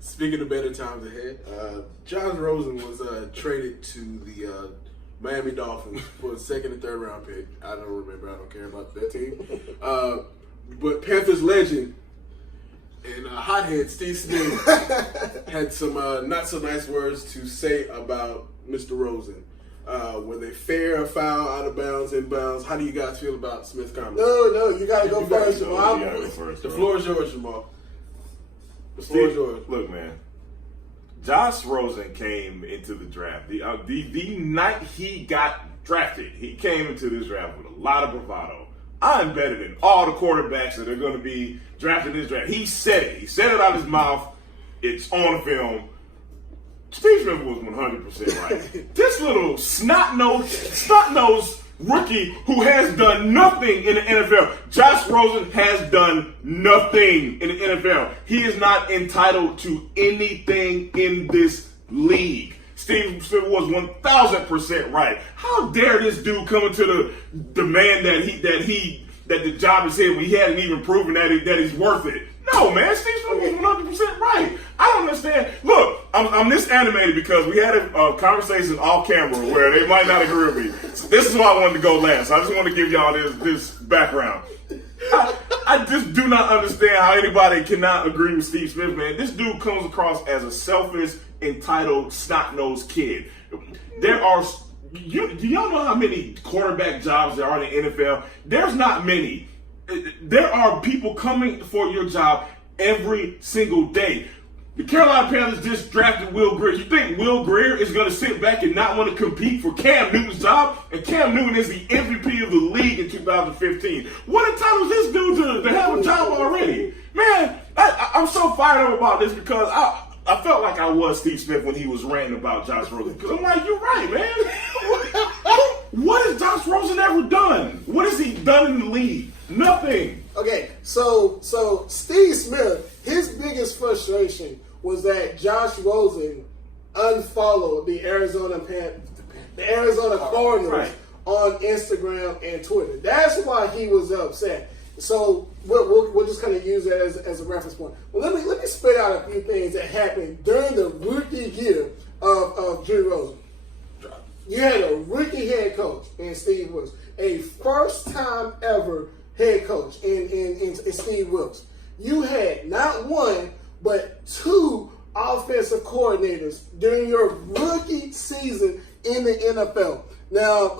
Speaking of better times ahead, Josh Rosen was traded to the Miami Dolphins for a second and third round pick. I don't remember. I don't care about that team. But Panthers legend and hothead Steve Smith had some not so nice words to say about Mr. Rosen. Were they fair, foul, out of bounds, in bounds? How do you guys feel about Smith's comments? No, you gotta go first, Jamal. The floor is yours, Jamal. The floor is yours. Look, man. Josh Rosen came into the draft. The night he got drafted, he came into this draft with a lot of bravado. I'm better than all the quarterbacks that are going to be drafted in this draft. He said it. He said it out of his mouth. It's on film. Steve Smith was 100% right. This little snot-nosed rookie who has done nothing in the NFL. Josh Rosen has done nothing in the NFL. He is not entitled to anything in this league. Steve Smith was 1,000% right. How dare this dude come into the demand that the job is his when he hadn't even proven that he's worth it? No, man, Steve Smith was 100% right. I don't understand. Look, I'm this animated because we had a conversation off camera where they might not agree with me. So this is why I wanted to go last. I just want to give y'all this background. I just do not understand how anybody cannot agree with Steve Smith, man. This dude comes across as a selfish, entitled, snot-nosed kid. Do y'all know how many quarterback jobs there are in the NFL? There's not many. There are people coming for your job every single day. The Carolina Panthers just drafted Will Greer. You think Will Greer is going to sit back and not want to compete for Cam Newton's job? And Cam Newton is the MVP of the league in 2015. What entitles this dude to have a job already? Man, I'm so fired up about this because I felt like I was Steve Smith when he was ranting about Josh Rosen. Because I'm like, you're right, man. What has Josh Rosen ever done? What has he done in the league? Nothing. Okay, so Steve Smith, his biggest frustration was that Josh Rosen unfollowed the Arizona Cardinals right. on Instagram and Twitter. That's why he was upset. So we'll just kind of use that as a reference point. Well, let me spit out a few things that happened during the rookie year of Drew Rosen. You had a rookie head coach in Steve Wilkes, a first-time ever head coach in Steve Wilkes. You had not one, but two offensive coordinators during your rookie season in the NFL. Now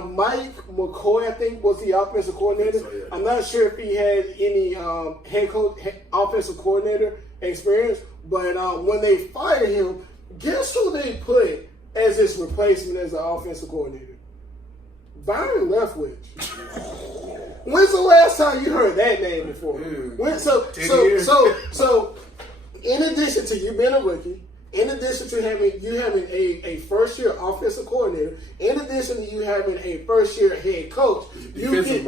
Mike McCoy, I think, was the offensive coordinator. So, yeah. I'm not sure if he had any head coach, offensive coordinator experience, but when they fired him, guess who they put as his replacement as an offensive coordinator? Byron Leftwich. When's the last time you heard that name before? So in addition to you being a rookie, in addition to having a first year offensive coordinator, in addition to you having a first year head coach, you get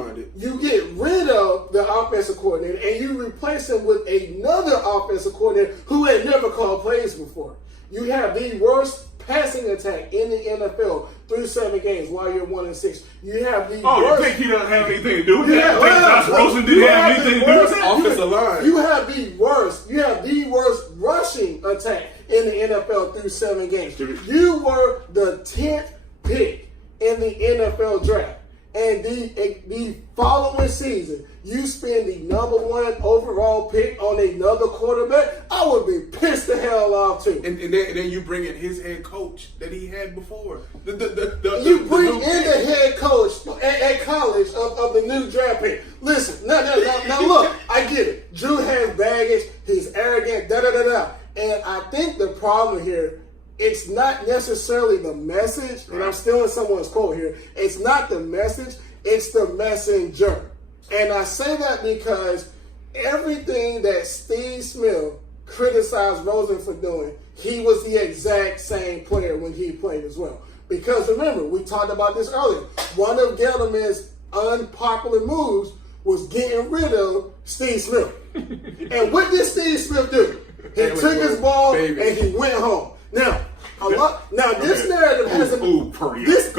rid of the offensive coordinator and you replace him with another offensive coordinator who had never called plays before. You have the worst passing attack in the NFL through 7 games while you're 1-6. You have the worst. You think he doesn't have anything to do with that? You think Josh Rosen didn't have anything to do with that? Offensive line. You have the worst rushing attack in the NFL through 7 games. You were the 10th pick in the NFL draft. And the following season, you spend the number 1 overall pick on another quarterback, I would be pissed the hell off too. And then you bring in his head coach that he had before. You bring in the head coach at college of the new draft pick. Listen, now look, I get it. Drew has baggage. He's arrogant, da-da-da-da. And I think the problem here, it's not necessarily the message, and I'm stealing someone's quote here. It's not the message, it's the messenger. And I say that because everything that Steve Smith criticized Rosen for doing, he was the exact same player when he played as well. Because remember, we talked about this earlier. One of Gettleman's unpopular moves was getting rid of Steve Smith. And what did Steve Smith do? He took his ball and he went home. Now, this narrative hasn't this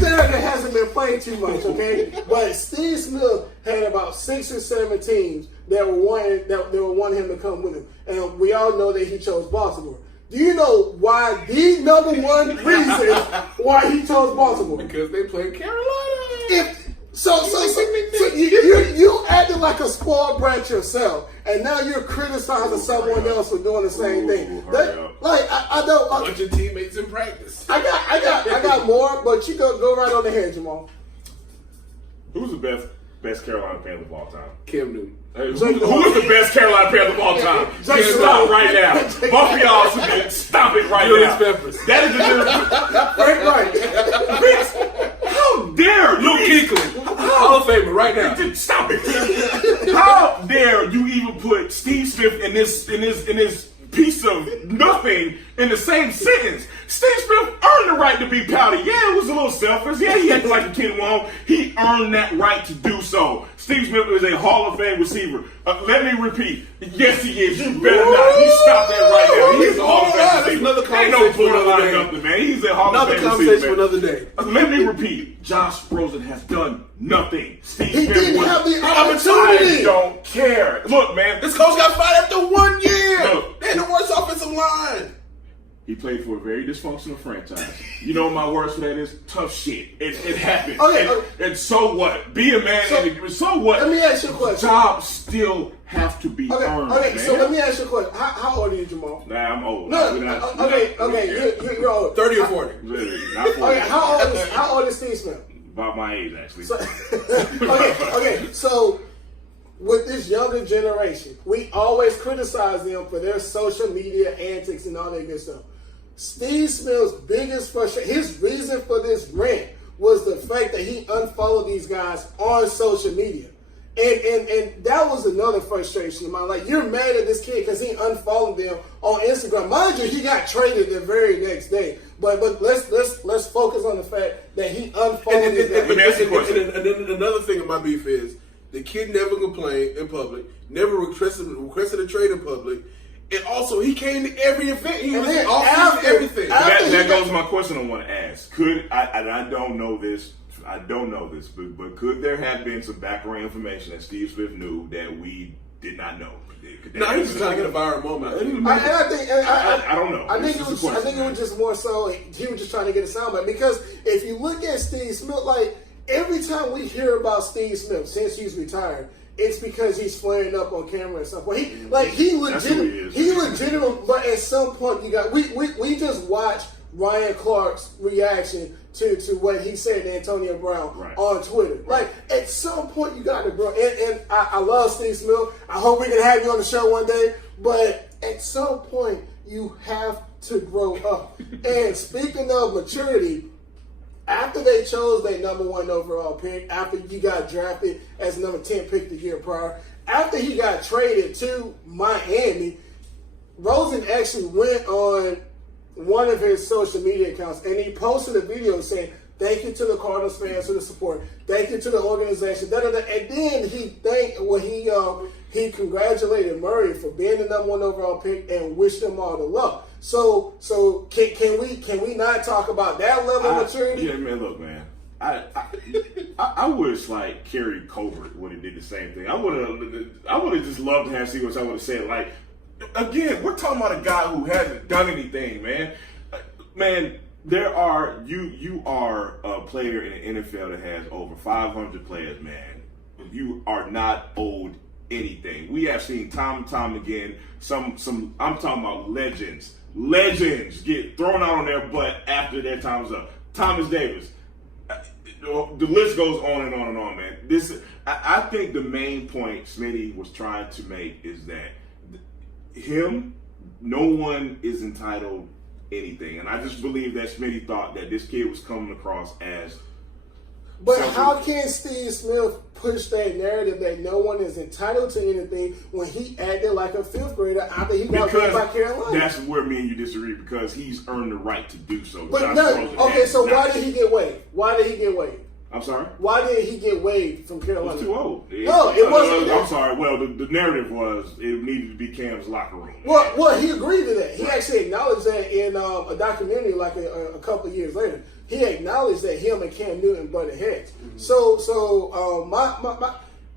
narrative hasn't been played too much, okay? But Steve Smith had about 6 or 7 teams that were wanting him to come with him, and we all know that he chose Baltimore. Do you know why the number one reason why he chose Baltimore? Because they played Carolina. So you acted like a spoiled brat yourself, and now you're criticizing someone else for doing the same thing. I don't. A bunch of teammates in practice. I got more, but you go right on ahead, Jamal. Who's the best Carolina Panther of all time? Cam Newton. Who is the best Carolina Panther of all time? Stop right now. Both of y'all stop it right now. Peppers. That is the Right. How dare you? Luke Kuechly, Hall of Famer, right now. Stop it. How dare you even put Steve Smith in this piece of nothing in the same sentence? Steve Smith earned the right to be pouty. Yeah, it was a little selfish. Yeah, he acted like a kid won't. He earned that right to do so. Steve Smith is a Hall of Fame receiver. Let me repeat. Yes, he is. You better not. You stop that right now. He's a Hall of Fame receiver. Another Ain't no borderline nothing, man. He's a Hall of Fame receiver. Another conversation for another day. Let me repeat. Josh Rosen has done nothing. Steve He Smith didn't have the opportunity. I don't care. Look, man. This coach got fired after 1 year. Look. They had the worst offensive line. He played for a very dysfunctional franchise. You know what my words for that is? Tough shit. It happened. And so what? Be a man. So what? Let me ask you a question. Jobs still have to be earned, man. So let me ask you a question. How old are you, Jamal? Nah, I'm old. You're old. 30 or 40. Literally, not 40. Okay, how old is Steve Smith? About my age, actually. So with this younger generation, we always criticize them for their social media antics and all that good stuff. Steve Smith's biggest frustration, his reason for this rant was the fact that he unfollowed these guys on social media. And that was another frustration of mine. Like, you're mad at this kid because he unfollowed them on Instagram. Mind you, he got traded the very next day. But let's focus on the fact that he unfollowed these guys. And then another thing of my beef is the kid never complained in public, never requested a trade in public. And also, he came to every event. He was off everything. That goes to my question I want to ask. I don't know this, but could there have been some background information that Steve Smith knew that we did not know? No, he was just trying to get a viral moment. I don't know. I think it was just more so he was just trying to get a soundbite. Because if you look at Steve Smith, like every time we hear about Steve Smith since he's retired, it's because he's flaring up on camera at some point. He legitimate. But at some point, we just watched Ryan Clark's reaction to what he said to Antonio Brown on Twitter. Like, at some point, you got to grow. And I love Steve Smith. I hope we can have you on the show one day. But at some point, you have to grow up. And speaking of maturity, after they chose their number 1 overall pick, after he got drafted as number 10 pick the year prior, after he got traded to Miami, Rosen actually went on one of his social media accounts and he posted a video saying, "Thank you to the Cardinals fans for the support. Thank you to the organization." And then he congratulated Murray for being the number 1 overall pick and wished them all the luck. So can we not talk about that level of maturity? Yeah, man. Look, man. I wish like Kerry Covert would have did the same thing. I would have just loved to have seen what I would have said. Like, again, we're talking about a guy who hasn't done anything, man. Man, you are a player in the NFL that has over 500 players, man. You are not owed anything. We have seen time and time again some I'm talking about legends get thrown out on their butt after their time's up. Thomas Davis. The list goes on and on and on, man. I think the main point Smitty was trying to make is that no one is entitled anything. And I just believe that Smitty thought that this kid was coming across as. But how can Steve Smith push that narrative that no one is entitled to anything when he acted like a 5th grader after he got picked by Carolina? That's where me and you disagree, because he's earned the right to do so. But why did he get waived? I'm sorry? Why did he get waived from Carolina? He was too old. No, it wasn't. I'm sorry. Well, the narrative was it needed to be Cam's locker room. Well, he agreed to that. He actually acknowledged that in a documentary like a couple of years later. He acknowledged that him and Cam Newton butted heads. Mm-hmm. So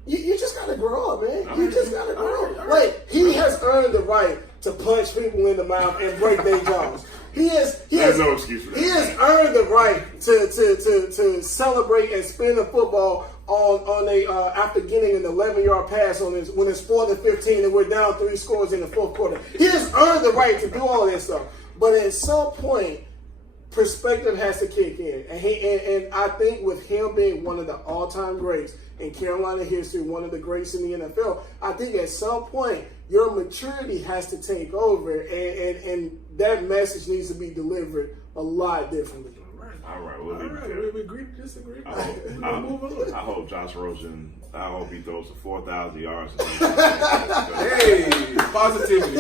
You just gotta grow up, man. You just gotta grow up. Like, he has earned the right to punch people in the mouth and break their jaws. He has no excuse for that. He has earned the right to celebrate and spin the football on a after getting an 11-yard pass when it's 4-15 and we're down 3 scores in the fourth quarter. He has earned the right to do all that stuff. But at some point, perspective has to kick in, and I think with him being one of the all-time greats in Carolina history, one of the greats in the NFL, I think at some point your maturity has to take over, and that message needs to be delivered a lot differently. All right, we'll leave it there. We agree to disagree. I hope Josh Rosen. I hope he throws for 4,000 yards. Hey, positivity.